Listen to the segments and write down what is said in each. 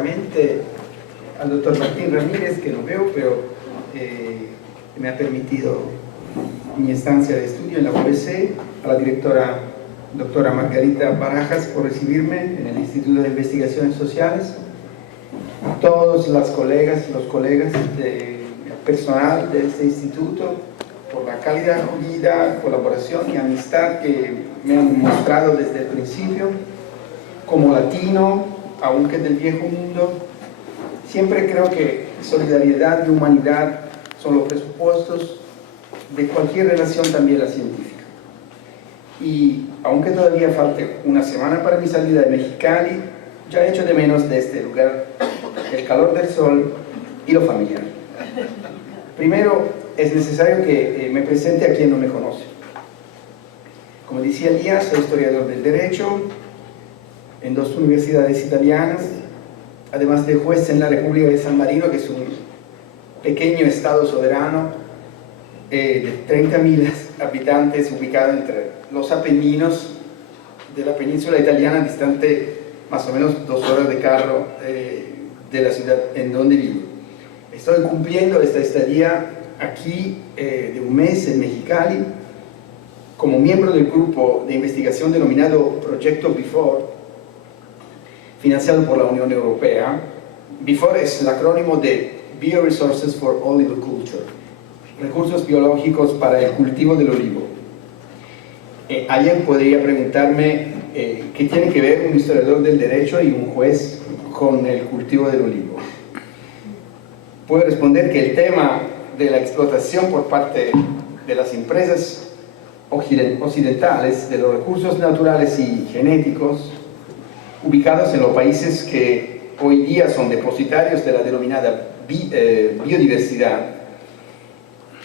específicamente al doctor Martín Ramírez, que no veo, pero me ha permitido mi estancia de estudio en la UBC, a la directora doctora Margarita Barajas por recibirme en el Instituto de Investigaciones Sociales, a todos las colegas y los colegas del personal de este instituto, por la cálida acogida, colaboración y amistad que me han mostrado desde el principio. Como latino, aunque del viejo mundo, siempre creo que solidaridad y humanidad son los presupuestos de cualquier relación, también la científica. Y aunque todavía falte una semana para mi salida de Mexicali, ya echo de menos de este lugar el calor del sol y lo familiar. Primero, es necesario que me presente a quien no me conoce. Como decía Elías, soy historiador del derecho en 2 universidades italianas, además de juez en la República de San Marino, que es un pequeño estado soberano de 30.000 habitantes, ubicado entre los Apeninos de la península italiana, distante más o menos 2 horas de carro de la ciudad en donde vivo. Estoy cumpliendo esta estadía aquí de un mes en Mexicali como miembro del grupo de investigación denominado Proyecto Before, financiado por la Unión Europea. Before es el acrónimo de Bioresources for Oliviculture, recursos biológicos para el cultivo del olivo. Alguien podría preguntarme qué tiene que ver un historiador del derecho y un juez con el cultivo del olivo. Puedo responder que el tema de la explotación por parte de las empresas occidentales de los recursos naturales y genéticos ubicados en los países que hoy día son depositarios de la denominada biodiversidad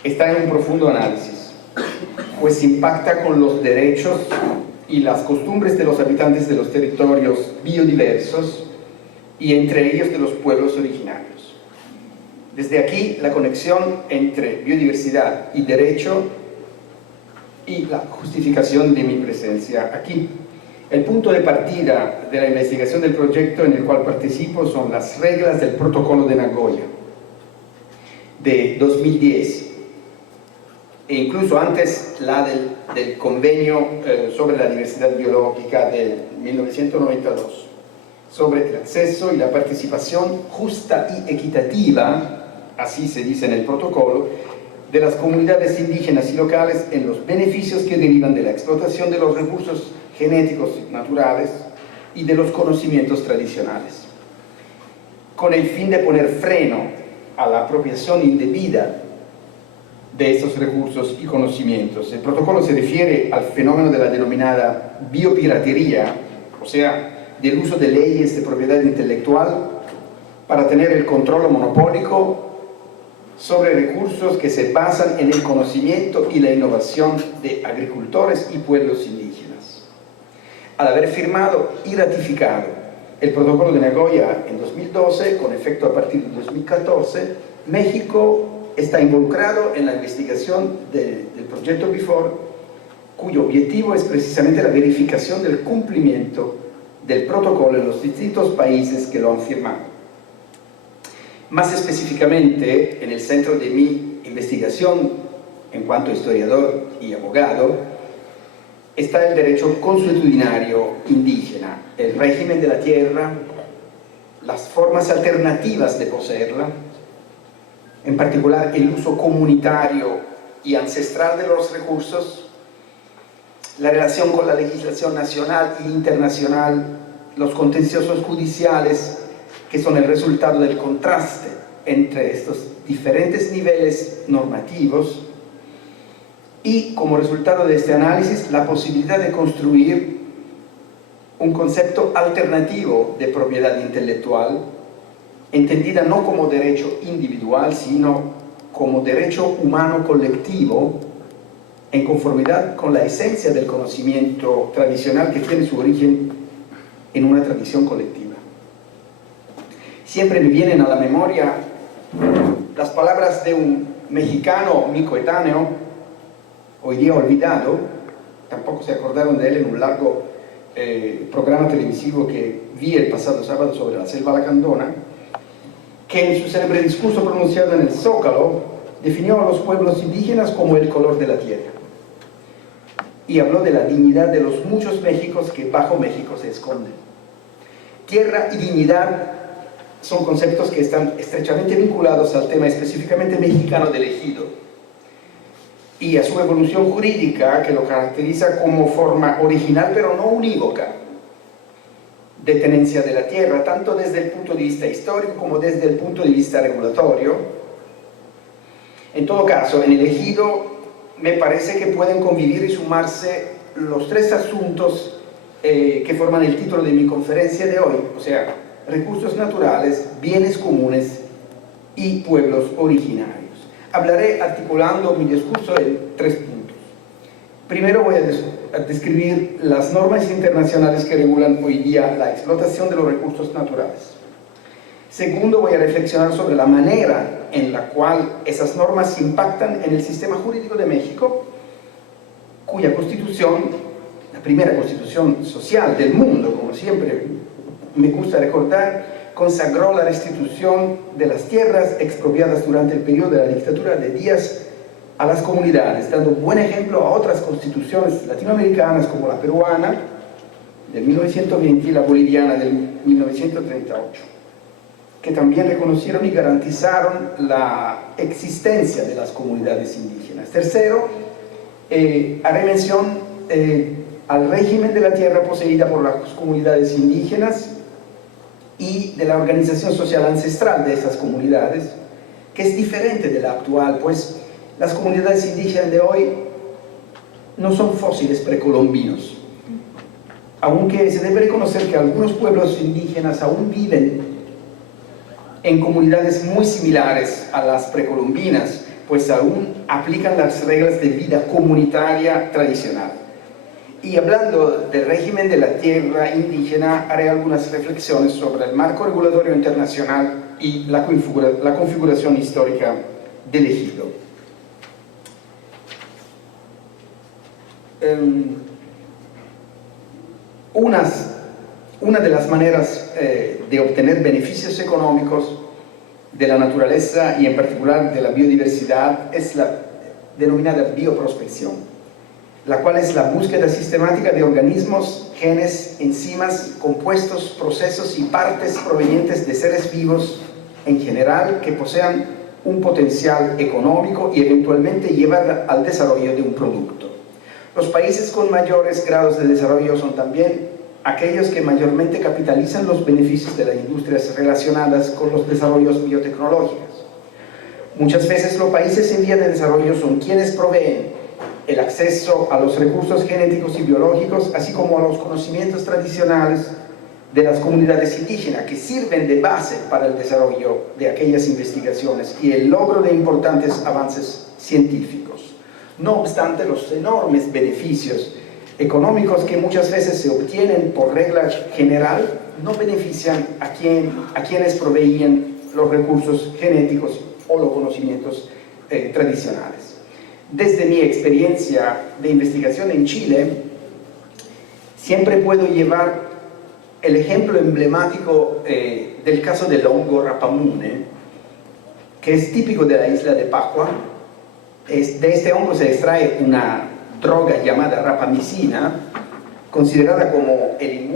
está en un profundo análisis, pues impacta con los derechos y las costumbres de los habitantes de los territorios biodiversos y entre ellos de los pueblos originarios. Desde aquí, la conexión entre biodiversidad y derecho y la justificación de mi presencia aquí. El punto de partida de la investigación del proyecto en el cual participo son las reglas del Protocolo de Nagoya de 2010 e incluso antes la del Convenio sobre la Diversidad Biológica de 1992 sobre el acceso y la participación justa y equitativa, así se dice en el protocolo, de las comunidades indígenas y locales en los beneficios que derivan de la explotación de los recursos genéticos naturales y de los conocimientos tradicionales, con el fin de poner freno a la apropiación indebida de estos recursos y conocimientos. El protocolo se refiere al fenómeno de la denominada biopiratería, o sea, del uso de leyes de propiedad intelectual para tener el control monopólico sobre recursos que se basan en el conocimiento y la innovación de agricultores y pueblos indígenas. Al haber firmado y ratificado el Protocolo de Nagoya en 2012, con efecto a partir de 2014, México está involucrado en la investigación del Proyecto Before, cuyo objetivo es precisamente la verificación del cumplimiento del protocolo en los distintos países que lo han firmado. Más específicamente, en el centro de mi investigación, en cuanto historiador y abogado, está el derecho consuetudinario indígena, el régimen de la tierra, las formas alternativas de poseerla, en particular el uso comunitario y ancestral de los recursos, la relación con la legislación nacional e internacional, los contenciosos judiciales, que son el resultado del contraste entre estos diferentes niveles normativos, y como resultado de este análisis, la posibilidad de construir un concepto alternativo de propiedad intelectual, entendida no como derecho individual, sino como derecho humano colectivo, en conformidad con la esencia del conocimiento tradicional que tiene su origen en una tradición colectiva. Siempre me vienen a la memoria las palabras de un mexicano, mi coetáneo, hoy día olvidado, tampoco se acordaron de él en un largo programa televisivo que vi el pasado sábado sobre la selva lacandona, que en su célebre discurso pronunciado en el Zócalo definió a los pueblos indígenas como el color de la tierra y habló de la dignidad de los muchos Méxicos que bajo México se esconden. Tierra y dignidad son conceptos que están estrechamente vinculados al tema específicamente mexicano del ejido y a su evolución jurídica, que lo caracteriza como forma original pero no unívoca de tenencia de la tierra, tanto desde el punto de vista histórico como desde el punto de vista regulatorio. En todo caso, en el ejido me parece que pueden convivir y sumarse los tres asuntos que forman el título de mi conferencia de hoy, o sea, recursos naturales, bienes comunes y pueblos originarios. Hablaré articulando mi discurso en tres puntos. Primero voy a describir las normas internacionales que regulan hoy día la explotación de los recursos naturales. Segundo, voy a reflexionar sobre la manera en la cual esas normas impactan en el sistema jurídico de México, cuya constitución, la primera constitución social del mundo, como siempre me gusta recordar, consagró la restitución de las tierras expropiadas durante el periodo de la dictadura de Díaz a las comunidades, dando buen ejemplo a otras constituciones latinoamericanas como la peruana de 1920 y la boliviana de 1938, que también reconocieron y garantizaron la existencia de las comunidades indígenas. Tercero, haré mención al régimen de la tierra poseída por las comunidades indígenas y de la organización social ancestral de esas comunidades, que es diferente de la actual, pues las comunidades indígenas de hoy no son fósiles precolombinos, aunque se debe reconocer que algunos pueblos indígenas aún viven en comunidades muy similares a las precolombinas, pues aún aplican las reglas de vida comunitaria tradicional. Y hablando del régimen de la tierra indígena, haré algunas reflexiones sobre el marco regulatorio internacional y la configuración histórica del ejido. Una de las maneras de obtener beneficios económicos de la naturaleza y en particular de la biodiversidad es la denominada bioprospección, la cual es la búsqueda sistemática de organismos, genes, enzimas, compuestos, procesos y partes provenientes de seres vivos en general que posean un potencial económico y eventualmente llevar al desarrollo de un producto. Los países con mayores grados de desarrollo son también aquellos que mayormente capitalizan los beneficios de las industrias relacionadas con los desarrollos biotecnológicos. Muchas veces los países en vía de desarrollo son quienes proveen el acceso a los recursos genéticos y biológicos, así como a los conocimientos tradicionales de las comunidades indígenas, que sirven de base para el desarrollo de aquellas investigaciones y el logro de importantes avances científicos. No obstante, los enormes beneficios económicos que muchas veces se obtienen por regla general no benefician a quienes proveían los recursos genéticos o los conocimientos tradicionales. Desde mi experiencia de investigación en Chile, siempre puedo llevar el ejemplo emblemático del caso del hongo rapamune, que es típico de la isla de Pascua. De este hongo se extrae una droga llamada rapamicina, considerada como el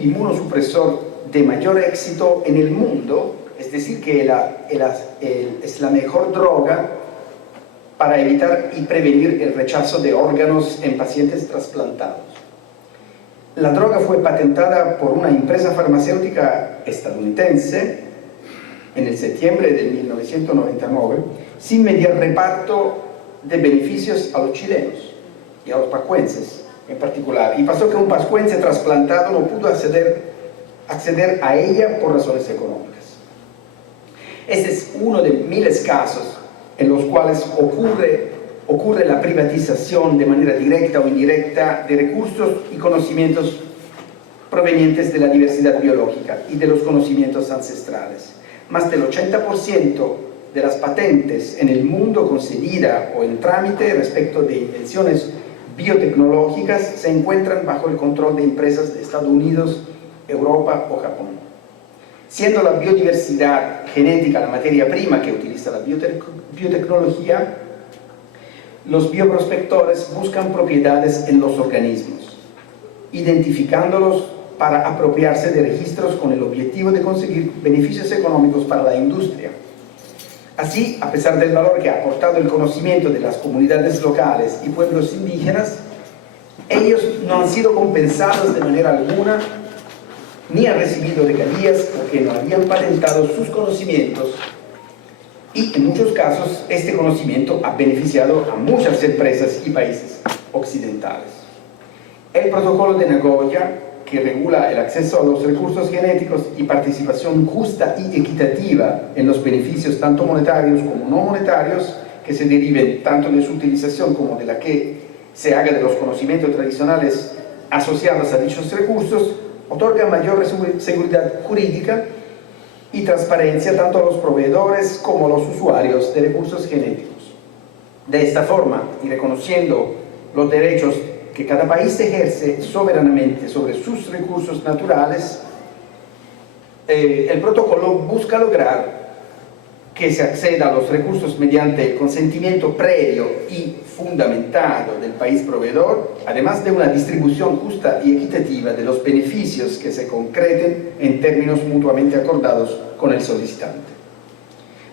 inmunosupresor de mayor éxito en el mundo, es decir, que es la mejor droga para evitar y prevenir el rechazo de órganos en pacientes trasplantados. La droga fue patentada por una empresa farmacéutica estadounidense en el septiembre de 1999, sin mediar reparto de beneficios a los chilenos y a los pascuenses en particular. Y pasó que un pascuense trasplantado no pudo acceder a ella por razones económicas. Este es uno de miles de casos en los cuales ocurre la privatización de manera directa o indirecta de recursos y conocimientos provenientes de la diversidad biológica y de los conocimientos ancestrales. Más del 80% de las patentes en el mundo concedidas o en trámite respecto de invenciones biotecnológicas se encuentran bajo el control de empresas de Estados Unidos, Europa o Japón. Siendo la biodiversidad genética la materia prima que utiliza la biotecnología, los bioprospectores buscan propiedades en los organismos, identificándolos para apropiarse de registros con el objetivo de conseguir beneficios económicos para la industria. Así, a pesar del valor que ha aportado el conocimiento de las comunidades locales y pueblos indígenas, ellos no han sido compensados de manera alguna, ni han recibido regalías porque no habían patentado sus conocimientos, y en muchos casos este conocimiento ha beneficiado a muchas empresas y países occidentales. El Protocolo de Nagoya, que regula el acceso a los recursos genéticos y participación justa y equitativa en los beneficios tanto monetarios como no monetarios que se deriven tanto de su utilización como de la que se haga de los conocimientos tradicionales asociados a dichos recursos, otorga mayor seguridad jurídica y transparencia tanto a los proveedores como a los usuarios de recursos genéticos. De esta forma, y reconociendo los derechos que cada país ejerce soberanamente sobre sus recursos naturales, el protocolo busca lograr que se acceda a los recursos mediante el consentimiento previo y fundamentado del país proveedor, además de una distribución justa y equitativa de los beneficios que se concreten en términos mutuamente acordados con el solicitante.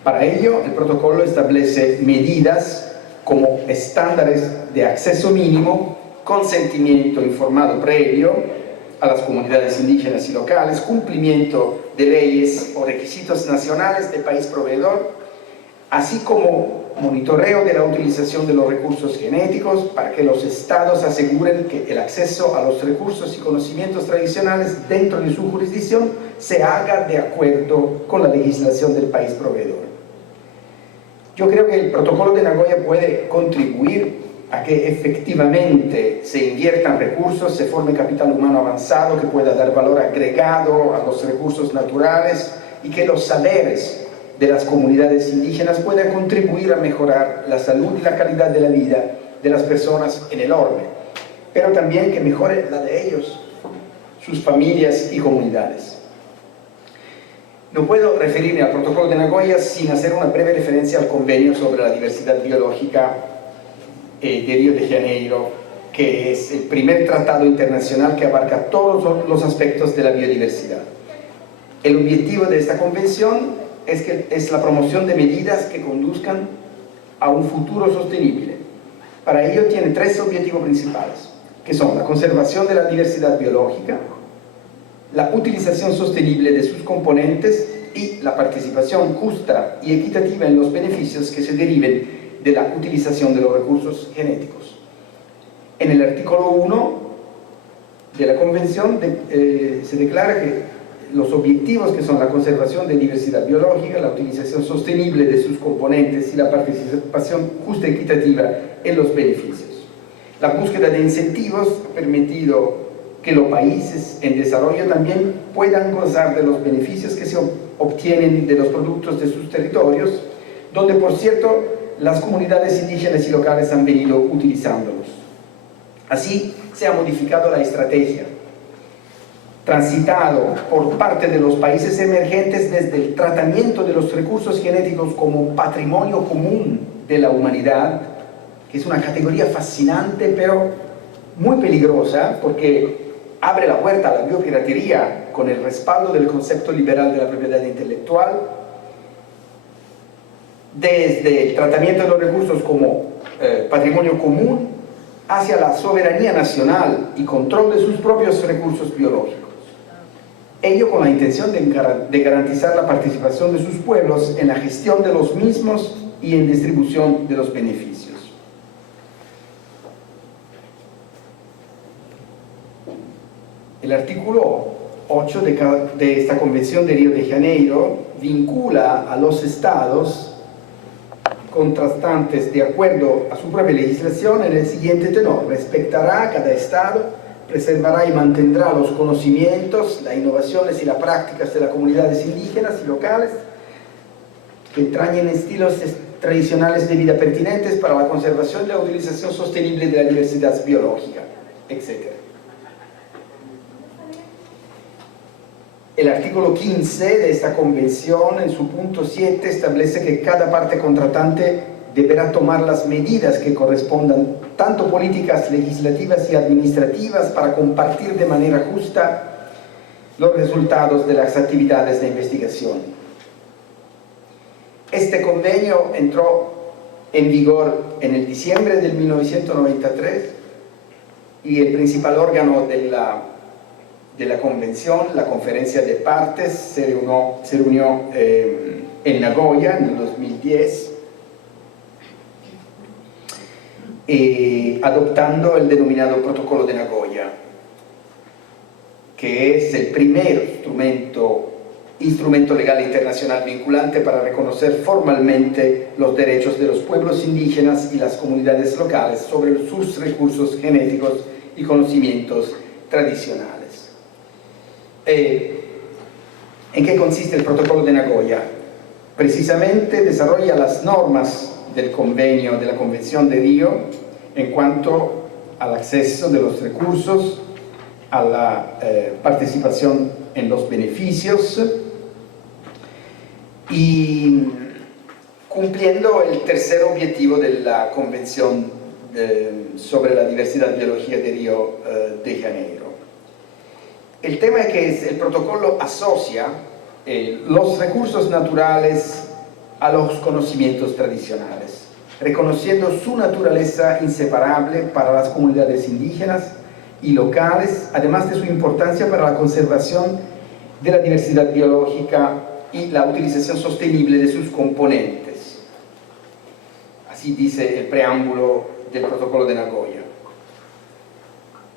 Para ello, el protocolo establece medidas como estándares de acceso mínimo, consentimiento informado previo a las comunidades indígenas y locales, cumplimiento de leyes o requisitos nacionales del país proveedor, así como monitoreo de la utilización de los recursos genéticos para que los estados aseguren que el acceso a los recursos y conocimientos tradicionales dentro de su jurisdicción se haga de acuerdo con la legislación del país proveedor. Yo creo que el Protocolo de Nagoya puede contribuir a que efectivamente se inviertan recursos, se forme capital humano avanzado que pueda dar valor agregado a los recursos naturales y que los saberes de las comunidades indígenas puedan contribuir a mejorar la salud y la calidad de la vida de las personas en el orbe, pero también que mejore la de ellos, sus familias y comunidades. No puedo referirme al Protocolo de Nagoya sin hacer una breve referencia al Convenio sobre la Diversidad Biológica de Río de Janeiro, que es el primer tratado internacional que abarca todos los aspectos de la biodiversidad. El objetivo de esta convención es la promoción de medidas que conduzcan a un futuro sostenible. Para ello tiene tres objetivos principales, que son la conservación de la diversidad biológica, la utilización sostenible de sus componentes y la participación justa y equitativa en los beneficios que se deriven de la utilización de los recursos genéticos. En el artículo 1 de la Convención se declara que los objetivos, que son la conservación de diversidad biológica, la utilización sostenible de sus componentes y la participación justa y equitativa en los beneficios. La búsqueda de incentivos ha permitido que los países en desarrollo también puedan gozar de los beneficios que se obtienen de los productos de sus territorios, donde, por cierto, las comunidades indígenas y locales han venido utilizándolos. Así se ha modificado la estrategia, transitado por parte de los países emergentes desde el tratamiento de los recursos genéticos como patrimonio común de la humanidad, que es una categoría fascinante pero muy peligrosa porque abre la puerta a la biopiratería con el respaldo del concepto liberal de la propiedad intelectual, desde el tratamiento de los recursos como patrimonio común hacia la soberanía nacional y control de sus propios recursos biológicos. Ello con la intención de garantizar la participación de sus pueblos en la gestión de los mismos y en distribución de los beneficios. El artículo 8 de esta Convención de Río de Janeiro vincula a los estados contrastantes de acuerdo a su propia legislación en el siguiente tenor: respetará cada estado, preservará y mantendrá los conocimientos, las innovaciones y las prácticas de las comunidades indígenas y locales que entrañen estilos tradicionales de vida pertinentes para la conservación y la utilización sostenible de la diversidad biológica, etc. El artículo 15 de esta convención, en su punto 7, establece que cada parte contratante deberá tomar las medidas que correspondan, tanto políticas legislativas y administrativas, para compartir de manera justa los resultados de las actividades de investigación. Este convenio entró en vigor en el diciembre del 1993 y el principal órgano de la convención, la conferencia de partes, se reunió en Nagoya en el 2010, adoptando el denominado Protocolo de Nagoya, que es el primer instrumento legal internacional vinculante para reconocer formalmente los derechos de los pueblos indígenas y las comunidades locales sobre sus recursos genéticos y conocimientos tradicionales. ¿En qué consiste el Protocolo de Nagoya? Precisamente desarrolla las normas del convenio de la Convención de Río en cuanto al acceso de los recursos, a la participación en los beneficios y cumpliendo el tercer objetivo de la Convención sobre la diversidad biológica de Río de Janeiro. El tema es que el protocolo asocia los recursos naturales a los conocimientos tradicionales, reconociendo su naturaleza inseparable para las comunidades indígenas y locales, además de su importancia para la conservación de la diversidad biológica y la utilización sostenible de sus componentes. Así dice el preámbulo del Protocolo de Nagoya.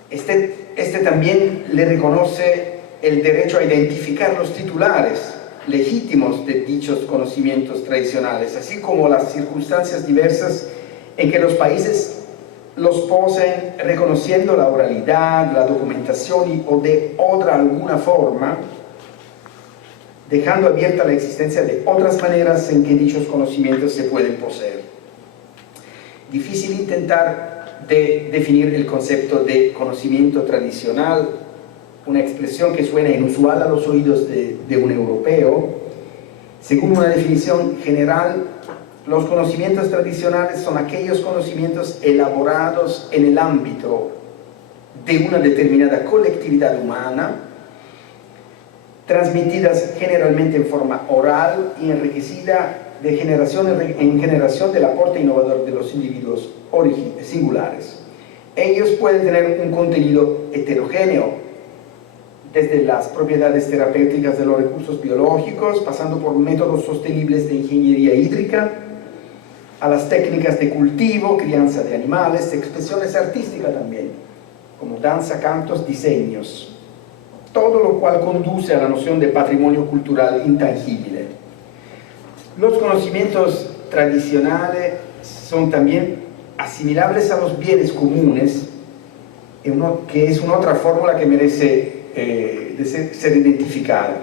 Este también le reconoce el derecho a identificar los titulares legítimos de dichos conocimientos tradicionales, así como las circunstancias diversas en que los países los poseen, reconociendo la oralidad, la documentación o de otra alguna forma, dejando abierta la existencia de otras maneras en que dichos conocimientos se pueden poseer. Difícil intentar definir el concepto de conocimiento tradicional, una expresión que suena inusual a los oídos de un europeo. Según una definición general, los conocimientos tradicionales son aquellos conocimientos elaborados en el ámbito de una determinada colectividad humana, transmitidas generalmente en forma oral y enriquecida de generación en generación del aporte innovador de los individuos singulares. Ellos pueden tener un contenido heterogéneo, desde las propiedades terapéuticas de los recursos biológicos, pasando por métodos sostenibles de ingeniería hídrica, a las técnicas de cultivo, crianza de animales, expresiones artísticas también, como danza, cantos, diseños. Todo lo cual conduce a la noción de patrimonio cultural intangible. Los conocimientos tradicionales son también asimilables a los bienes comunes, que es una otra fórmula que merece ser identificada.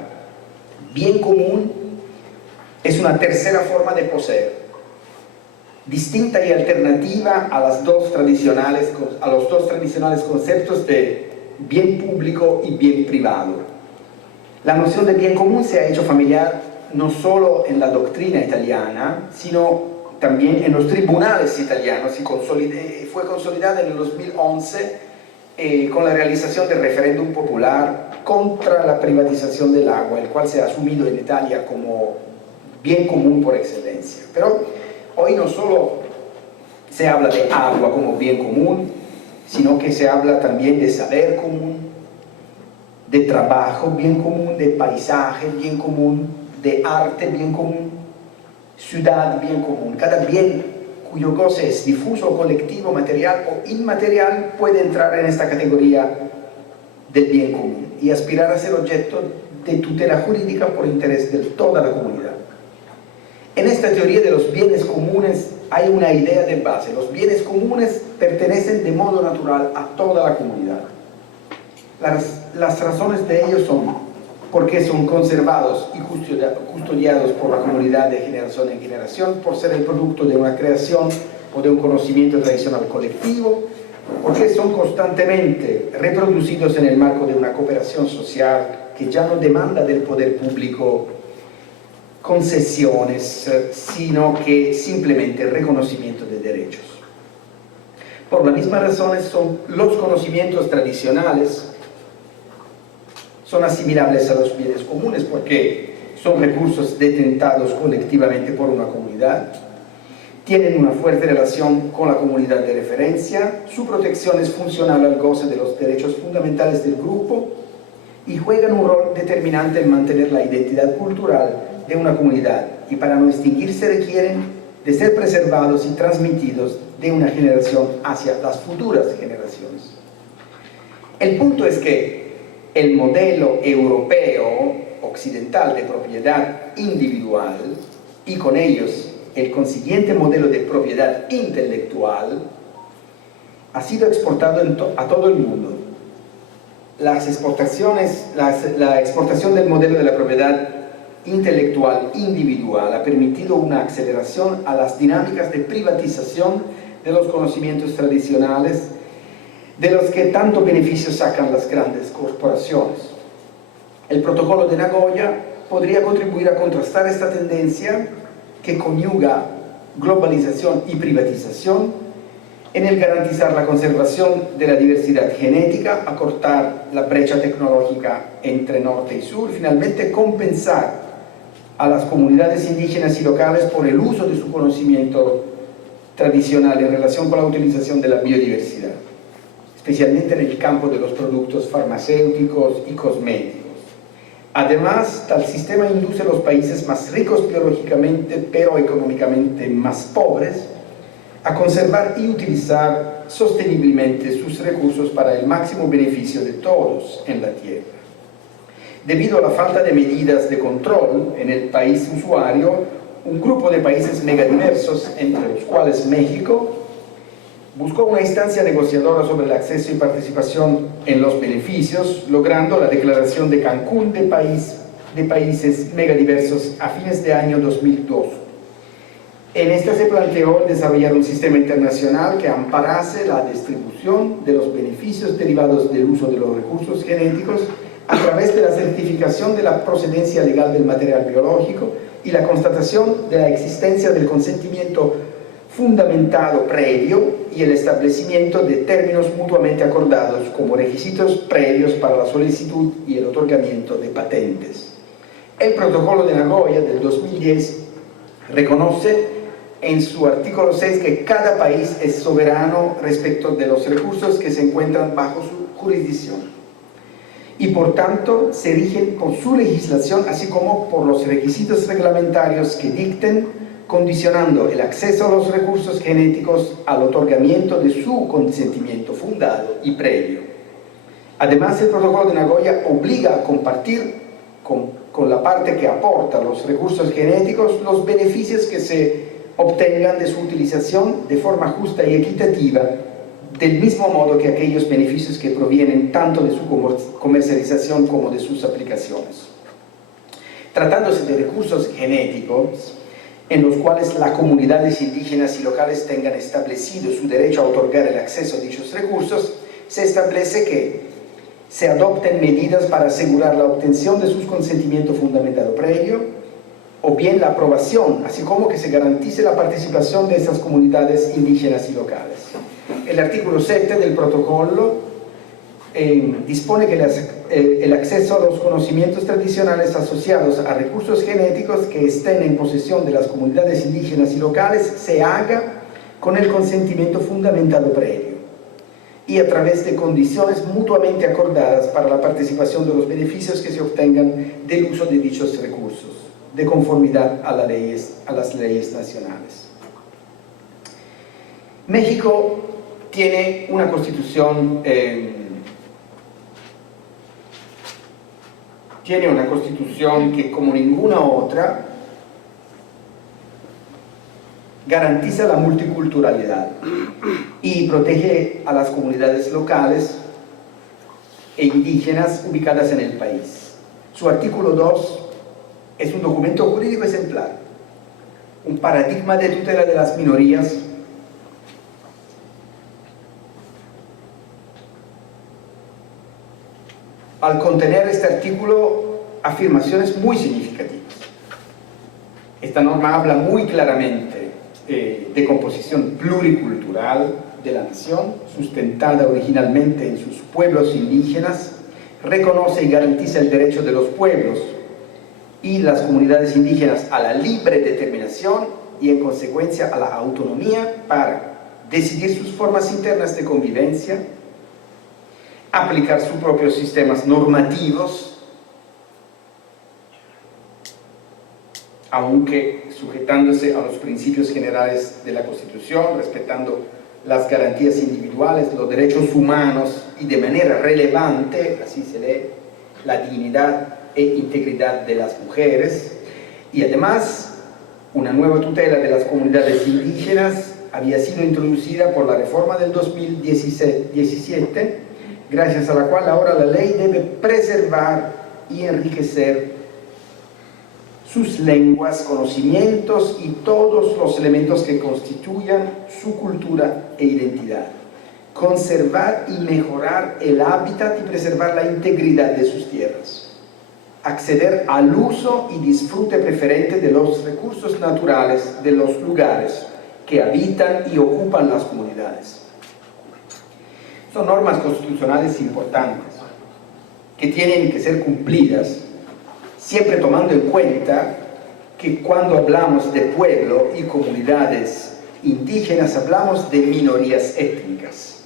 Bien común es una tercera forma de poseer, distinta y alternativa a los dos tradicionales conceptos de bien público y bien privado. La noción de bien común se ha hecho familiar no solo en la doctrina italiana, sino también en los tribunales italianos, y fue consolidada en el 2011 con la realización del referéndum popular contra la privatización del agua, el cual se ha asumido en Italia como bien común por excelencia. Pero hoy no solo se habla de agua como bien común, sino que se habla también de saber común, de trabajo bien común, de paisaje bien común, de arte bien común, ciudad bien común. Cada bien cuyo goce es difuso o colectivo, material o inmaterial, puede entrar en esta categoría del bien común y aspirar a ser objeto de tutela jurídica por interés de toda la comunidad. En esta teoría de los bienes comunes hay una idea de base: los bienes comunes pertenecen de modo natural a toda la comunidad. Las razones de ello son porque son conservados y custodiados por la comunidad de generación en generación, por ser el producto de una creación o de un conocimiento tradicional colectivo, porque son constantemente reproducidos en el marco de una cooperación social que ya no demanda del poder público concesiones, sino que simplemente el reconocimiento de derechos. Por las mismas razones, los conocimientos tradicionales son asimilables a los bienes comunes porque son recursos detentados colectivamente por una comunidad, tienen una fuerte relación con la comunidad de referencia, su protección es funcional al goce de los derechos fundamentales del grupo y juegan un rol determinante en mantener la identidad cultural de una comunidad, y para no extinguirse requieren de ser preservados y transmitidos de una generación hacia las futuras generaciones. El punto es que el modelo europeo occidental de propiedad individual y con ellos el consiguiente modelo de propiedad intelectual ha sido exportado a todo el mundo. La exportación del modelo de la propiedad intelectual individual ha permitido una aceleración a las dinámicas de privatización de los conocimientos tradicionales de los que tanto beneficio sacan las grandes corporaciones. El protocolo de Nagoya podría contribuir a contrastar esta tendencia que conyuga globalización y privatización en el garantizar la conservación de la diversidad genética, acortar la brecha tecnológica entre norte y sur, finalmente compensar a las comunidades indígenas y locales por el uso de su conocimiento tradicional en relación con la utilización de la biodiversidad, especialmente en el campo de los productos farmacéuticos y cosméticos. Además, tal sistema induce a los países más ricos biológicamente, pero económicamente más pobres, a conservar y utilizar sosteniblemente sus recursos para el máximo beneficio de todos en la tierra. Debido a la falta de medidas de control en el país usuario, un grupo de países megadiversos, entre los cuales México, buscó una instancia negociadora sobre el acceso y participación en los beneficios, logrando la declaración de Cancún de países megadiversos a fines de año 2002. En esta se planteó desarrollar un sistema internacional que amparase la distribución de los beneficios derivados del uso de los recursos genéticos a través de la certificación de la procedencia legal del material biológico y la constatación de la existencia del consentimiento fundamentado previo y el establecimiento de términos mutuamente acordados como requisitos previos para la solicitud y el otorgamiento de patentes. El Protocolo de Nagoya del 2010 reconoce en su artículo 6 que cada país es soberano respecto de los recursos que se encuentran bajo su jurisdicción y por tanto se rigen por su legislación así como por los requisitos reglamentarios que dicten, condicionando el acceso a los recursos genéticos al otorgamiento de su consentimiento fundado y previo. Además, el Protocolo de Nagoya obliga a compartir con la parte que aporta los recursos genéticos los beneficios que se obtengan de su utilización de forma justa y equitativa, del mismo modo que aquellos beneficios que provienen tanto de su comercialización como de sus aplicaciones. Tratándose de recursos genéticos, en los cuales las comunidades indígenas y locales tengan establecido su derecho a otorgar el acceso a dichos recursos, se establece que se adopten medidas para asegurar la obtención de su consentimiento fundamentado previo, o bien la aprobación, así como que se garantice la participación de estas comunidades indígenas y locales. El artículo 7 del protocolo dispone que el acceso a los conocimientos tradicionales asociados a recursos genéticos que estén en posesión de las comunidades indígenas y locales se haga con el consentimiento fundamentado previo y a través de condiciones mutuamente acordadas para la participación de los beneficios que se obtengan del uso de dichos recursos, de conformidad a las leyes nacionales. México tiene una constitución que, como ninguna otra, garantiza la multiculturalidad y protege a las comunidades locales e indígenas ubicadas en el país. Su artículo 2 es un documento jurídico ejemplar, un paradigma de tutela de las minorías al contener este artículo afirmaciones muy significativas. Esta norma habla muy claramente de composición pluricultural de la nación, sustentada originalmente en sus pueblos indígenas, reconoce y garantiza el derecho de los pueblos y las comunidades indígenas a la libre determinación y en consecuencia a la autonomía para decidir sus formas internas de convivencia, aplicar sus propios sistemas normativos, aunque sujetándose a los principios generales de la Constitución, respetando las garantías individuales, los derechos humanos y de manera relevante, así se lee, la dignidad e integridad de las mujeres, y además una nueva tutela de las comunidades indígenas había sido introducida por la reforma del 2017, gracias a la cual ahora la ley debe preservar y enriquecer sus lenguas, conocimientos y todos los elementos que constituyan su cultura e identidad, conservar y mejorar el hábitat y preservar la integridad de sus tierras, acceder al uso y disfrute preferente de los recursos naturales de los lugares que habitan y ocupan las comunidades. Son normas constitucionales importantes que tienen que ser cumplidas, siempre tomando en cuenta que cuando hablamos de pueblo y comunidades indígenas hablamos de minorías étnicas.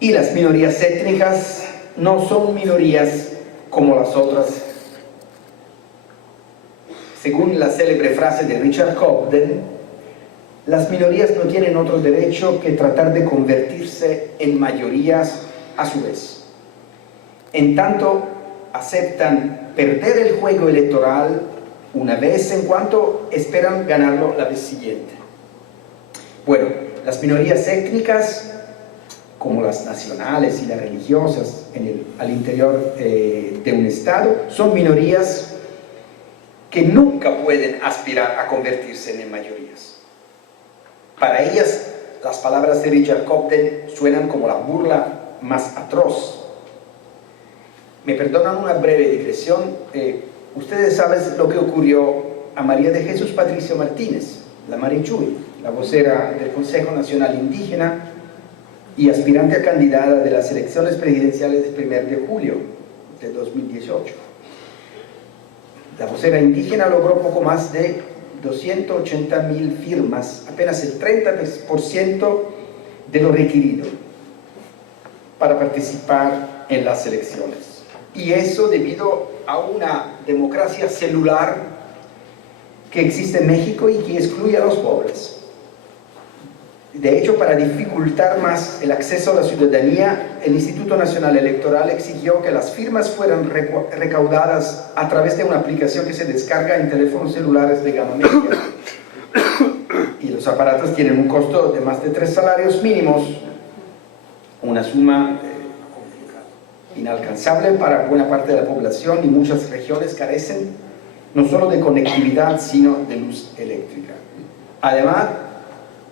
Y las minorías étnicas no son minorías como las otras. Según la célebre frase de Richard Cobden, las minorías no tienen otro derecho que tratar de convertirse en mayorías a su vez. En tanto, aceptan perder el juego electoral una vez en cuanto esperan ganarlo la vez siguiente. Bueno, las minorías étnicas, como las nacionales y las religiosas al interior de un Estado, son minorías que nunca pueden aspirar a convertirse en mayorías. Para ellas, las palabras de Richard Cobden suenan como la burla más atroz. Me perdonan una breve digresión. Ustedes saben lo que ocurrió a María de Jesús Patricio Martínez, la Marichuy, la vocera del Consejo Nacional Indígena y aspirante a candidata de las elecciones presidenciales del 1 de julio de 2018. La vocera indígena logró poco más de 280.000 firmas, apenas el 30% de lo requerido para participar en las elecciones. Y eso debido a una democracia celular que existe en México y que excluye a los pobres. De hecho, para dificultar más el acceso a la ciudadanía, el Instituto Nacional Electoral exigió que las firmas fueran recaudadas a través de una aplicación que se descarga en teléfonos celulares de gama media. Y los aparatos tienen un costo de más de 3 salarios mínimos, una suma inalcanzable para buena parte de la población, y muchas regiones carecen no solo de conectividad, sino de luz eléctrica.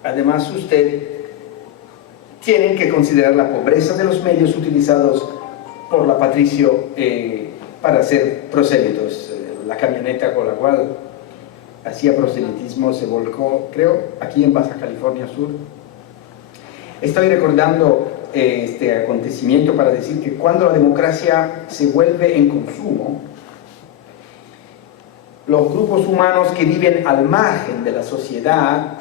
Además usted tiene que considerar la pobreza de los medios utilizados por la Patricio para hacer proselitos. La camioneta con la cual hacía proselitismo se volcó, creo, aquí en Baja California Sur. Estoy recordando este acontecimiento para decir que cuando la democracia se vuelve en consumo, los grupos humanos que viven al margen de la sociedad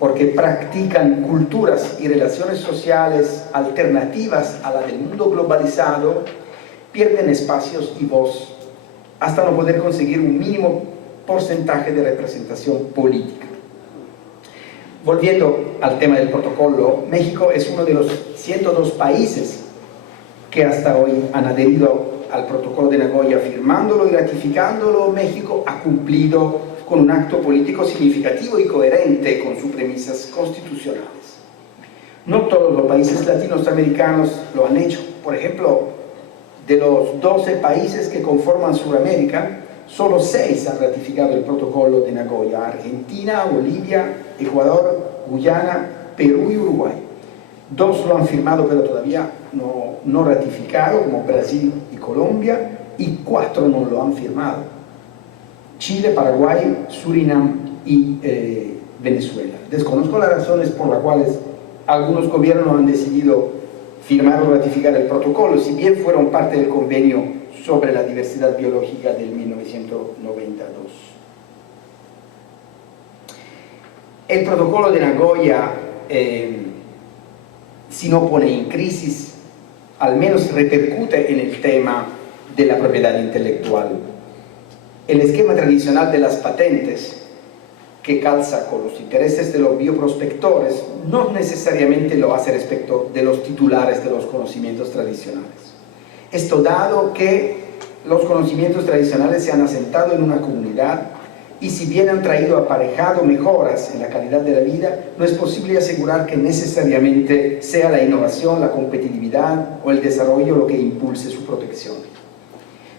porque practican culturas y relaciones sociales alternativas a la del mundo globalizado, pierden espacios y voz hasta no poder conseguir un mínimo porcentaje de representación política. Volviendo al tema del protocolo, México es uno de los 102 países que hasta hoy han adherido al protocolo de Nagoya. Firmándolo y ratificándolo, México ha cumplido con un acto político significativo y coherente con sus premisas constitucionales. No todos los países latinoamericanos lo han hecho. Por ejemplo, De los 12 países que conforman Sudamérica, solo 6 han ratificado el protocolo de Nagoya: Argentina, Bolivia, Ecuador, Guyana, Perú y Uruguay. 2 lo han firmado pero todavía no ratificado, como Brasil y Colombia, y 4 no lo han firmado: Chile, Paraguay, Surinam y Venezuela. Desconozco las razones por las cuales algunos gobiernos han decidido firmar o ratificar el protocolo, si bien fueron parte del convenio sobre la diversidad biológica del 1992. El protocolo de Nagoya, si no pone en crisis, al menos repercute en el tema de la propiedad intelectual. El esquema tradicional de las patentes, que calza con los intereses de los bioprospectores, no necesariamente lo hace respecto de los titulares de los conocimientos tradicionales. Esto dado que los conocimientos tradicionales se han asentado en una comunidad y si bien han traído aparejado mejoras en la calidad de la vida, no es posible asegurar que necesariamente sea la innovación, la competitividad o el desarrollo lo que impulse su protección.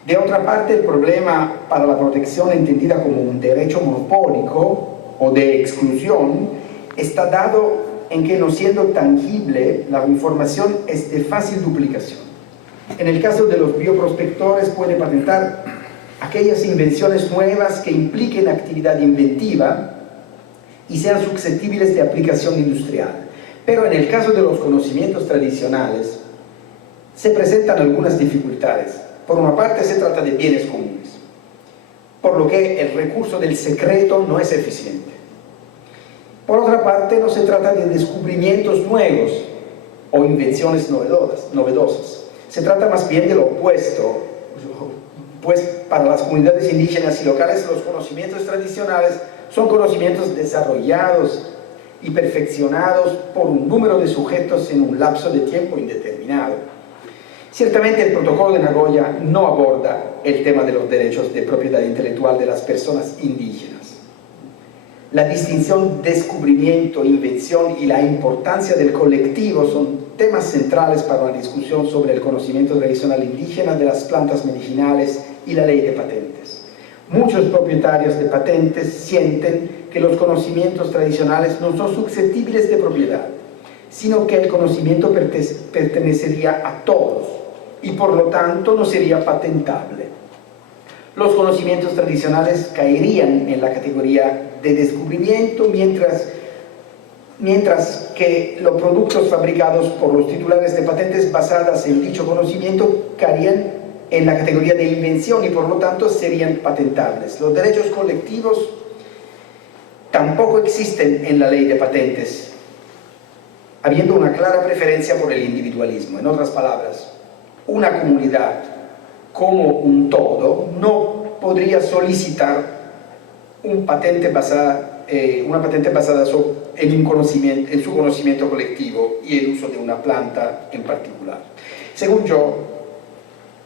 De otra parte, el problema para la protección entendida como un derecho monopólico o de exclusión está dado en que, no siendo tangible, la información es de fácil duplicación. En el caso de los bioprospectores, puede patentar aquellas invenciones nuevas que impliquen actividad inventiva y sean susceptibles de aplicación industrial. Pero en el caso de los conocimientos tradicionales, se presentan algunas dificultades. Por una parte, se trata de bienes comunes, por lo que el recurso del secreto no es eficiente. Por otra parte, no se trata de descubrimientos nuevos o invenciones novedosas. Se trata más bien de lo opuesto, pues para las comunidades indígenas y locales los conocimientos tradicionales son conocimientos desarrollados y perfeccionados por un número de sujetos en un lapso de tiempo indeterminado. Ciertamente el protocolo de Nagoya no aborda el tema de los derechos de propiedad intelectual de las personas indígenas. La distinción descubrimiento, invención y la importancia del colectivo son temas centrales para una discusión sobre el conocimiento tradicional indígena de las plantas medicinales y la ley de patentes. Muchos propietarios de patentes sienten que los conocimientos tradicionales no son susceptibles de propiedad, sino que el conocimiento pertenecería a todos y por lo tanto no sería patentable. Los conocimientos tradicionales caerían en la categoría de descubrimiento, mientras que los productos fabricados por los titulares de patentes basadas en dicho conocimiento caerían en la categoría de invención y por lo tanto serían patentables. Los derechos colectivos tampoco existen en la ley de patentes, habiendo una clara preferencia por el individualismo. En otras palabras, una comunidad como un todo no podría solicitar una patente basada en su conocimiento colectivo y el uso de una planta en particular. Según yo,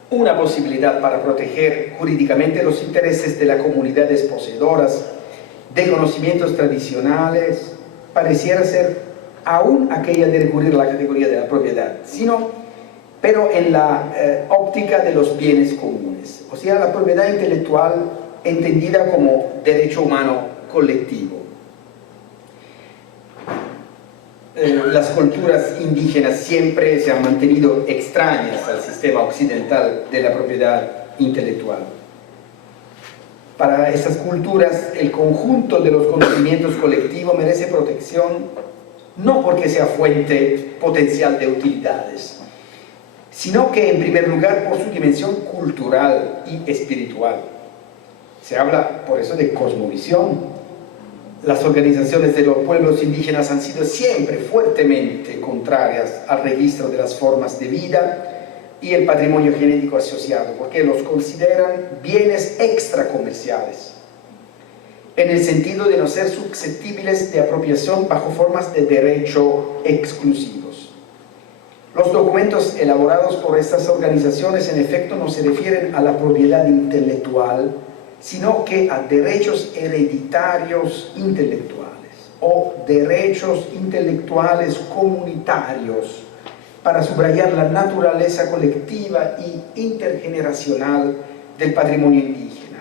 una posibilidad para proteger jurídicamente los intereses de las comunidades poseedoras de conocimientos tradicionales pareciera ser aún aquella de recurrir a la categoría de la propiedad, pero en la óptica de los bienes comunes, o sea, la propiedad intelectual entendida como derecho humano colectivo. Las culturas indígenas siempre se han mantenido extrañas al sistema occidental de la propiedad intelectual. Para estas culturas, el conjunto de los conocimientos colectivos merece protección no porque sea fuente potencial de utilidades, sino que en primer lugar por su dimensión cultural y espiritual. Se habla por eso de cosmovisión. Las organizaciones de los pueblos indígenas han sido siempre fuertemente contrarias al registro de las formas de vida y el patrimonio genético asociado, porque los consideran bienes extracomerciales, en el sentido de no ser susceptibles de apropiación bajo formas de derecho exclusivos. Los documentos elaborados por estas organizaciones en efecto no se refieren a la propiedad intelectual, sino que a derechos hereditarios intelectuales o derechos intelectuales comunitarios para subrayar la naturaleza colectiva y intergeneracional del patrimonio indígena.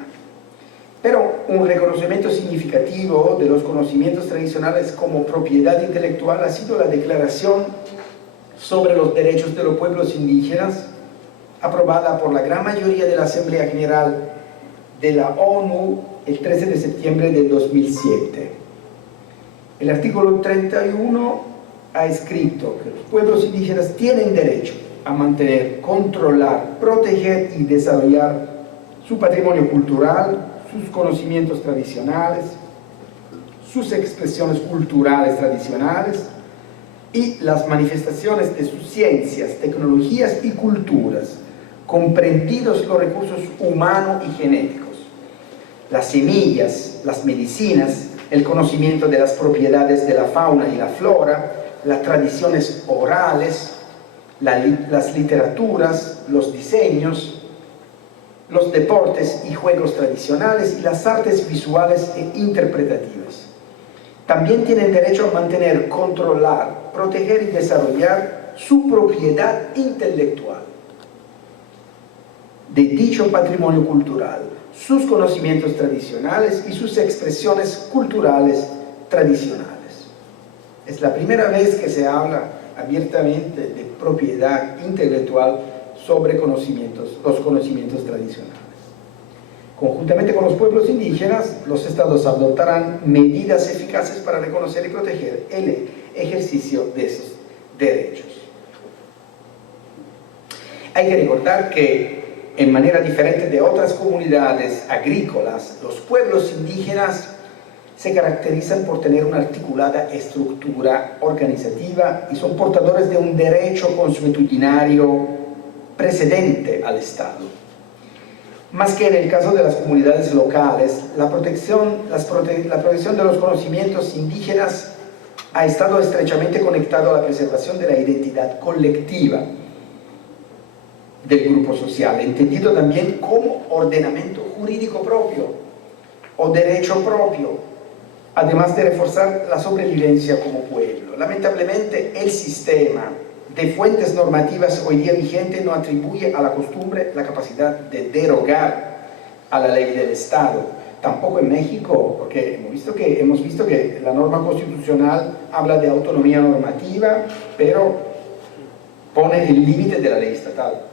Pero un reconocimiento significativo de los conocimientos tradicionales como propiedad intelectual ha sido la Declaración sobre los Derechos de los Pueblos Indígenas, aprobada por la gran mayoría de la Asamblea General de la ONU el 13 de septiembre de 2007. El artículo 31 ha escrito que los pueblos indígenas tienen derecho a mantener, controlar, proteger y desarrollar su patrimonio cultural, sus conocimientos tradicionales, sus expresiones culturales tradicionales y las manifestaciones de sus ciencias, tecnologías y culturas, comprendidos los recursos humanos y genéticos, las semillas, las medicinas, el conocimiento de las propiedades de la fauna y la flora, las tradiciones orales, las literaturas, los diseños, los deportes y juegos tradicionales y las artes visuales e interpretativas. También tienen derecho a mantener, controlar, proteger y desarrollar su propiedad intelectual de dicho patrimonio cultural, sus conocimientos tradicionales y sus expresiones culturales tradicionales. Es la primera vez que se habla abiertamente de propiedad intelectual sobre los conocimientos tradicionales. Conjuntamente con los pueblos indígenas, los estados adoptarán medidas eficaces para reconocer y proteger el ejercicio de esos derechos. Hay que recordar que, en manera diferente de otras comunidades agrícolas, los pueblos indígenas se caracterizan por tener una articulada estructura organizativa y son portadores de un derecho consuetudinario precedente al Estado. Más que en el caso de las comunidades locales, la protección de los conocimientos indígenas ha estado estrechamente conectado a la preservación de la identidad colectiva del grupo social, entendido también como ordenamiento jurídico propio o derecho propio, además de reforzar la sobrevivencia como pueblo. Lamentablemente, el sistema de fuentes normativas hoy día vigente no atribuye a la costumbre la capacidad de derogar a la ley del Estado. Tampoco en México, porque hemos visto que la norma constitucional habla de autonomía normativa, pero pone el límite de la ley estatal.